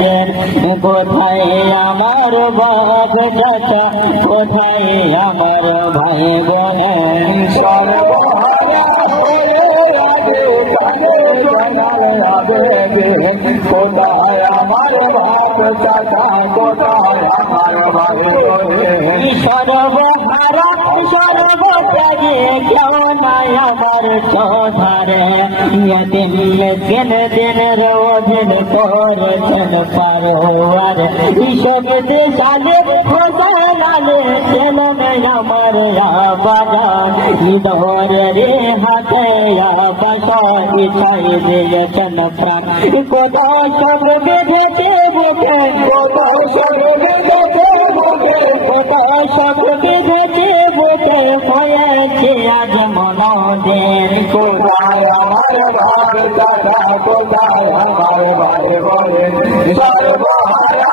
আছেন কোথায় আমার বাপ চাচা কোথায় আমার ভাই বোন কোথায় আমার বাপ চাচা কোথায় আমার ভাই সর্বহারা সর্বত্যাগে কেউ নাই আমার সধারে দিন দিন দিনের অধীন করেছেন পারোয়ার শক্তি সালে খোঁজালে ছেলে মেয়ে আমার বাগান ধরে হাতে বাসা ইচ্ছাই দিয়েছেন প্রাণ কোথাও সব বেঁধেছে বুকে কোথাও সব বেঁধেছে বুকে কোথাও সব বেঁধেছে বুকে হয়েছে আজ মনোদের কোথায় আমার ভাব দাদা কোথায় আমার ভাই বলে সর্বহারা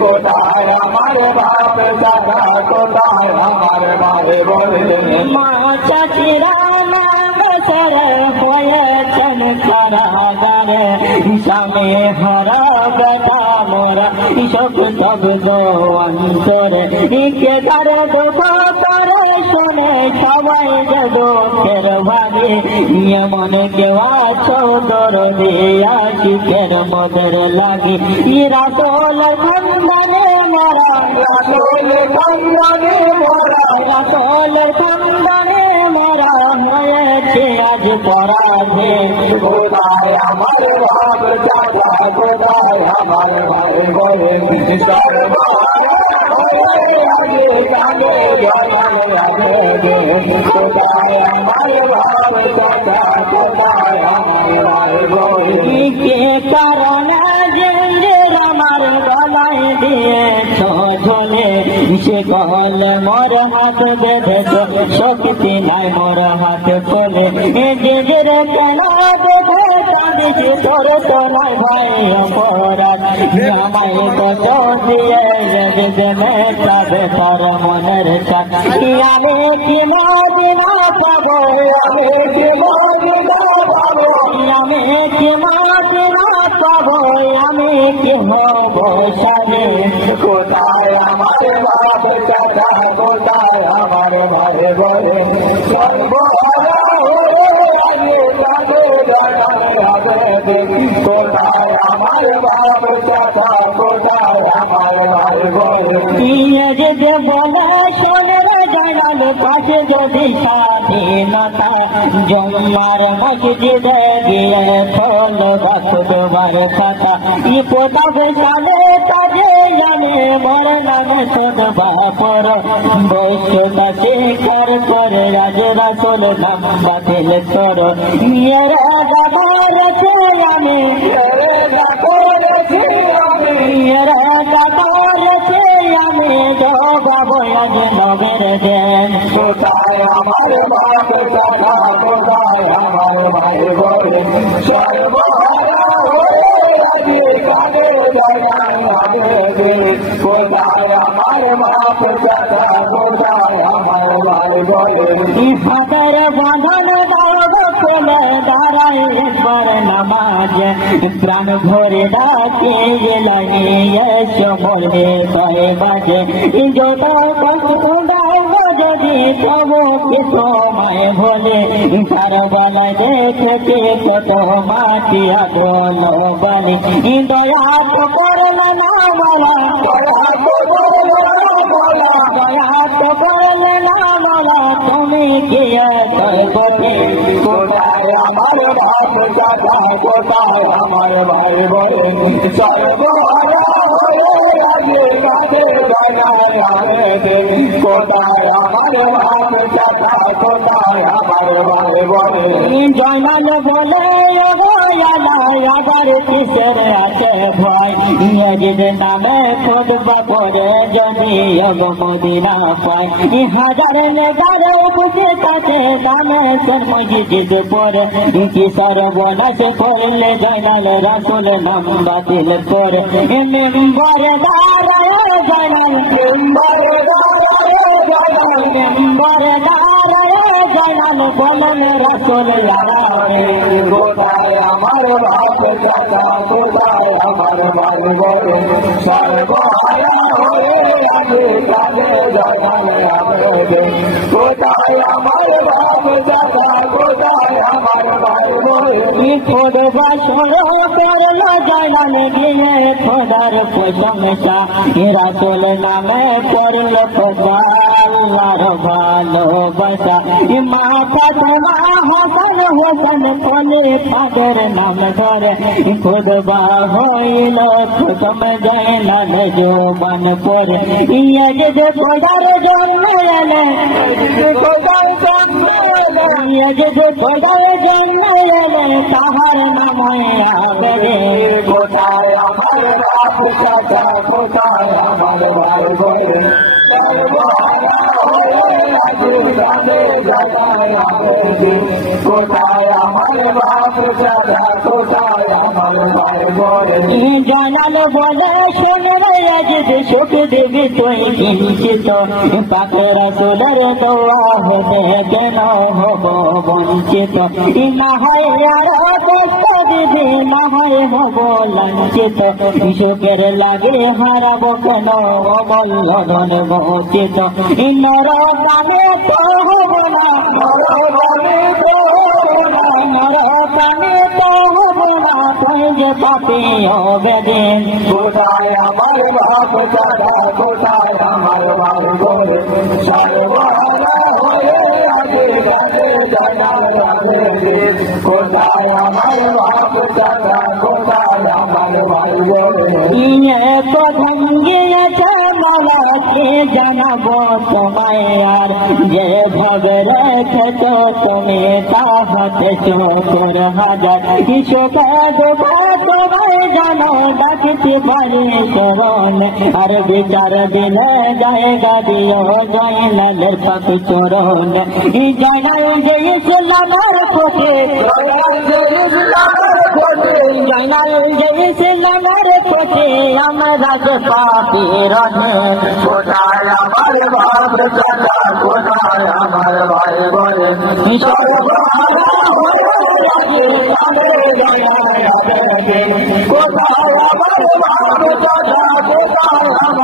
কোথায় আমার ভাব দাদা কোথায় আমার ভাই বলে মা চাচিরা হয়েছেন কারাগারে স্বামী হারা বেটা মোরা শোক শব্দ অন্তরে কেদার দুঃখ করে শোনে সবাই যে দুঃখের ভাগে এমন কেউ আছো দরদে আশিকের মদের লাগে রাসূলের খানদানে মরা রাসূলের খানদানে মরা রাসূলের খানদানে মরা হয়েছে আজ পরাধে কোথায় আমার ভাব চাচা কোথায় আমার ভাই বলে কোথায় আমার ভাব চাচা কোথায় আমার ভাই বলে কে কারণে জিঞ্জির আমার গলায় দিয়েছ ঝোলে সে গলে মোর হাত বেঁধেছ শক্তি নাই মোর হাত খোলে জিঞ্জির কেন বেঁধে কাঁদিছি তোর তো নাই ভাই অপরাধ আমায় কত দিয়ে মেটাবে তোর মনের সাথ আমি কি মদিনা পাবো আমি কি মদিনা পাবো আমি কি মদিনা পাবো আমি কি হব সারে কোথায় আমার বাপ চাচা কোথায় আমার ভাই বলে সর্বহারা কোথায় আমার বাপ চাচা কোথায় আমার ভাই বলে যে বলে শোনের জানাল পাশে যদি স্বাধীনতা জম্মার মসজিদে গিয়ে ফল বাসুবার কথা ই প্রতাপ সালে কাজে জানে মর নামে শোধ বাপর বৈশ্যতা শিকার করে রাজ রাসূল নাম বাতিল কর নিয়র দাবার আমি নিয়র দাবার আমি যাবো আজ নগর দেন কোথায় আমার বাপ চাচা কোথায় আমার ভাই বলে সর্বহারা কোথায় আমার বাপ চাচা কোথায় আমার ভাই বলে হাতের বাঁধন কোলে দাঁড়ায় একবার নামাজ প্রাণ ভরে ডাকে লাগিয়ে বলে কয়ে বাজে যত যদি তবু কি সময় ভোলে তার বলা দেখেছে কত মাটি আগুন বলে দয়া তো করলে না বলা দয়া তো করলে না বলা তুমি কি কোথায় আমার বাপ চাচা কোথায় আমার ভাই বলে সর্বহারা কোথায় আমার বাপ চাচা কোথায় আমার ভাই বলে জয়নাল বলে আবার কিসের আছে ভয় ইয়াজিদ নামে খুতবা করে যদি মদিনা পায় হাজার নেগারে বুঝে তাতে নামে মসজিদ পরে কি সর্বনাশ করলে জয়নাল রাসূল নাম বাতিল করে মেম্বরে দাঁড়ায় জয়নাল মেম্বরে দাঁড়ায় জয়নাল জানান বলেন রাসূল আলারে কোথায় আমার বাপ চাচা কোথায় আমার ভাই বোন সর্বহারা হয়ে আছে তাদের জানান আমাকে কোথায় আমার বাপ চাচা কোথায় আমার ভাই বোন খোদ বাসর করলো জানান গিয়ে খোদার প্রশংসা রাসূল নামে করলো খোদা আল্লাহর ভালোবাসা মাথা তোমা হাসান হোসেন কোলে তাদের নাম ধরে খুদবা হইল প্রথম জয়নাল জোবান পরে ইয়ে যে খোদার জন্য এলে ইয়ে যে খোদার জন্য এলে তাহার নাম আবেগে কোথায় আমার বাপ চাচা কোথায় আমার ভাই বোন কোথায় আমার বাপ চাচা কোথায় আমার ভাই বোন জানাল বলে শুনবে আজ সুখ দেবী তুই কিঞ্চিত পাকে রাসূলের দোয়া হতে কেন হব বঞ্চিত না হয় আর কষ্ট দিদি না হয় হব লাঞ্ছিত সুখের লাগে হারাবো কেন অমূল্য ধন বঞ্চিত নর কামে তো হব না যে পাপি হবে দিন কোথায় আমার বাপ চাচা কোথায় আমার ভাই বোন সর্বহারা হয়ে আছে তাদের জানান আমাকে কোথায় আমার বাপ চাচা কোথায় আমার ভাই বোন তো ভাঙ্গিয়েছে মালাকে জানাবো তোমায় আর যে ভাগ রেখেছ তুমি তাহাতে ৭৪,০০০ কিছু তোমায় জানো ডাকতে পারে শরণ আর বিচার দিলে জায়গা দিও জয়নালের পাক চরণ জানাই যে ইসলামের পথে জানাই যে ইসলামের পথে আমরা যে পাপী রহে কোথায় আমার বাপ চাচা কোথায় আমার ভাই বোন সর্বহারা হয়ে আছে তাদের জানান আমাকে কোথায় আমার বাপ চাচা কোথায় আমার